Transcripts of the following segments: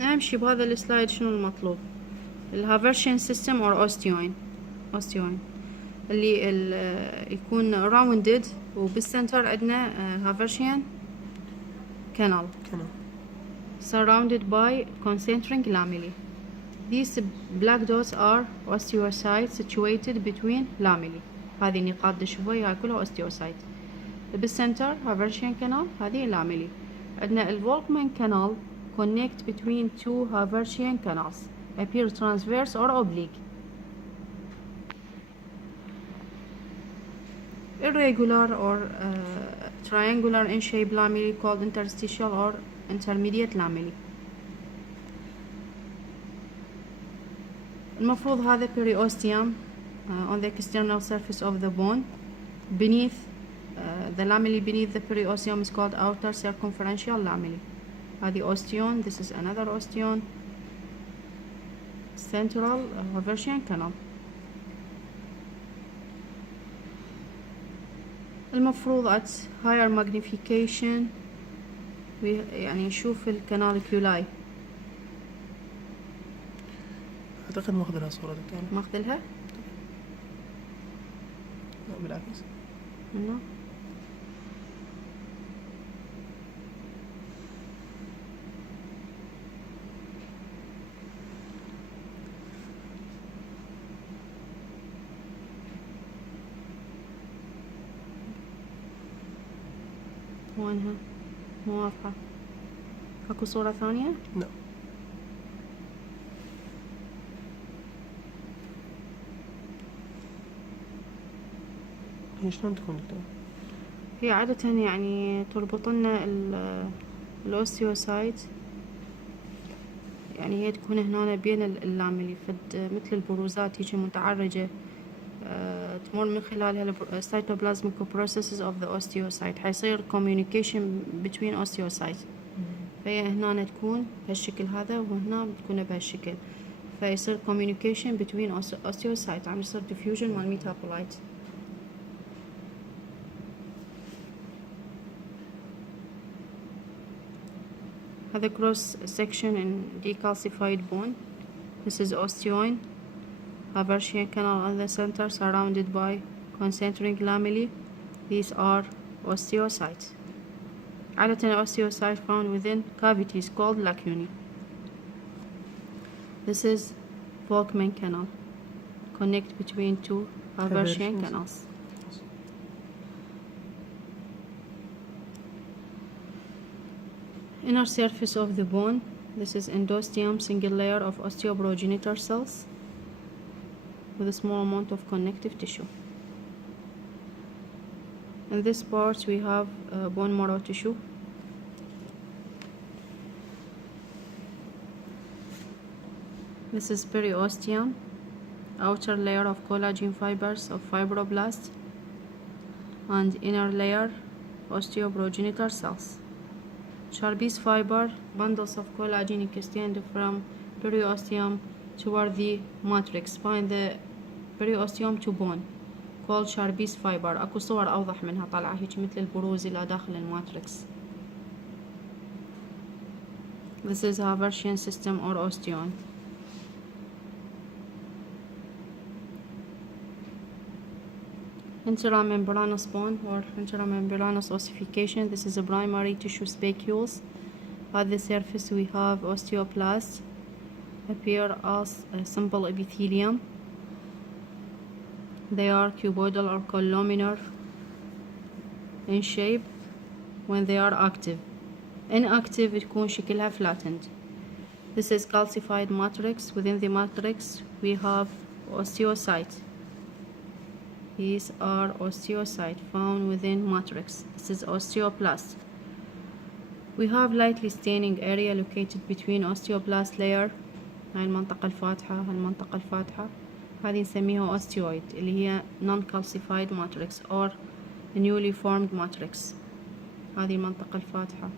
امشي بهذا السلايد شنو المطلوب. الهافرشين سيستم or اوستيوين اللي يكون راوندد وبالسنتر عندنا هافرشين canal surrounded by concentric lamellae. These black dots are osteocytes situated between lamellae. هذه النقاط اللي تشوفوها هاي كلها osteocyte. بالسنتر هافرشين canal هذه lamellae. عندنا الفولكمان canal connect between two Haversian canals, appear transverse or oblique. Irregular or triangular in shape lamellae called interstitial or intermediate lamellae. المفروض هذا periosteum on the external surface of the bone. Beneath the lamellae beneath the periosteum is called outer circumferential lamellae. هذه osteon, this is another osteon. Central Haversian canal. المفروض at higher magnification يعني نشوف الكنال كيولاي. أعتقد ماخذ لها صورة دكتور. ماخذ لها؟ لا بالعكس. إنه وينها؟ مو واضحة. اكو صورة ثانية؟ لا. هي شلون تكون دكتور؟ هي عادة يعني تربط لنا الاوستيوسايت، يعني هي تكون هنا بين اللاملي فد مثل البروزات هيجي متعرجة تمر من خلالها السيتوبلازميك processes of the osteocyte. حيصير communication between osteocytes. فهي هنا تكون بهالشكل هذا وهنا بتكون بهالشكل، فيصير communication between osteocytes، عم يصير diffusion مال ميتابولايت. هذا cross section in decalcified bone. This is osteoin. Haversian canal on the center surrounded by concentric lamellae. These are osteocytes. عادة osteocytes found within cavities called lacunae. This is Volkmann canal. Connect between two Haversian canals. Inner surface of the bone. This is endosteum, single layer of osteoprogenitor cells with a small amount of connective tissue. In this part we have bone marrow tissue. This is periosteum, outer layer of collagen fibers of fibroblasts, and inner layer osteoprogenitor cells. Charpy's fiber, bundles of collagen extend from periosteum toward the matrix, bind the periosteum to bone, called Charpy's fiber. اكو صور اوضح منها طالعة هيك مثل البروز الى داخل الماتريكس. This is Haversian system or osteon. Intramembranous bone or intramembranous ossification. This is a primary tissue spicules. At the surface we have osteoblast, appear as a simple epithelium. They are cuboidal or columnar in shape when they are active. Inactive تكون شكلها flattened. This is calcified matrix. Within the matrix we have osteocytes. These are osteocytes found within matrix. This is osteoblast. We have lightly staining area located between osteoblast layer. هاي المنطقة الفاتحة، هالمنطقة الفاتحة هذه نسميها osteoid اللي هي non-calcified matrix or newly formed matrix. هذه المنطقة الفاتحة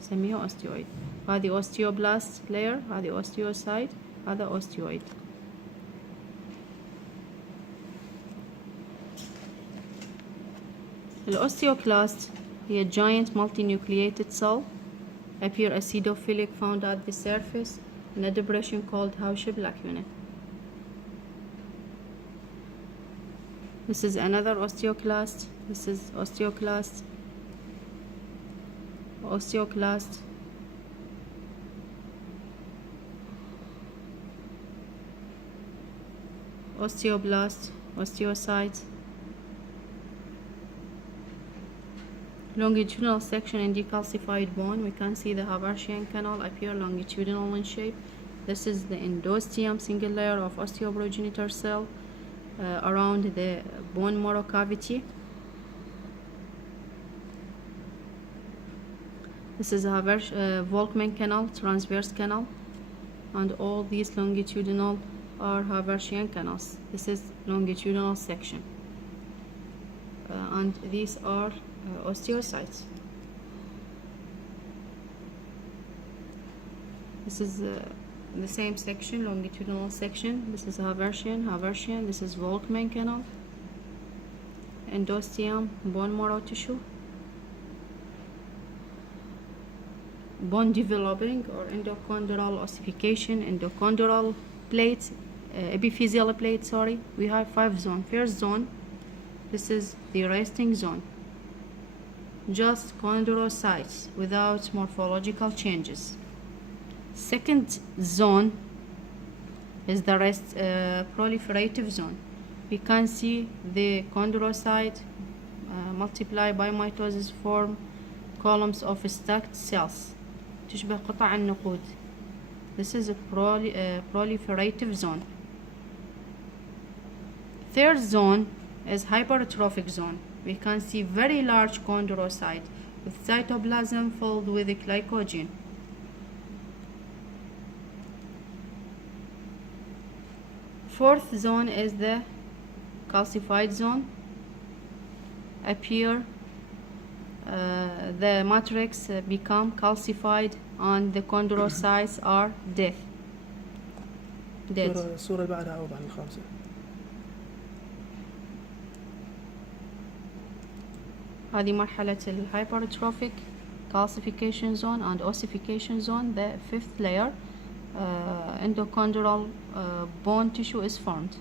نسميها osteoid. هذه osteoblast layer، هذه osteocyte، هذا osteoid. الأوستيوكلاست هي giant multinucleated cell appear acidophilic found at the surface in a depression called house-shaped lacuna. This is another osteoclast. This is osteoclast, osteoclast, osteoblast, osteocytes. Longitudinal section in decalcified bone. We can see the Haversian canal appear longitudinal in shape. This is the endosteum, single layer of osteoprogenitor cell around the bone marrow cavity. This is a Volkmann canal, transverse canal, and all these longitudinal are Haversian canals. This is longitudinal section, and these are osteocytes. This is the same section, longitudinal section. This is Haversian. This is Volkmann canal, endosteum, bone marrow tissue, bone developing or endochondral ossification, endochondral plates, epiphyseal plate. Sorry, we have 5 zones. First zone, this is the resting zone. Just chondrocytes without morphological changes. Second zone is the proliferative zone. We can see the chondrocyte multiply by mitosis, form columns of stacked cells تشبه قطع النقود. This is a proliferative zone. Third zone is hypertrophic zone. We can see very large chondrocyte with cytoplasm filled with glycogen. Fourth zone is the calcified zone. Appear the matrix become calcified and the chondrocytes are dead. الصورة اللي بعدها أوضح الخامسة. هذه مرحلة hypertrophic calcification zone and ossification zone. The fifth layer, endochondral bone tissue is formed.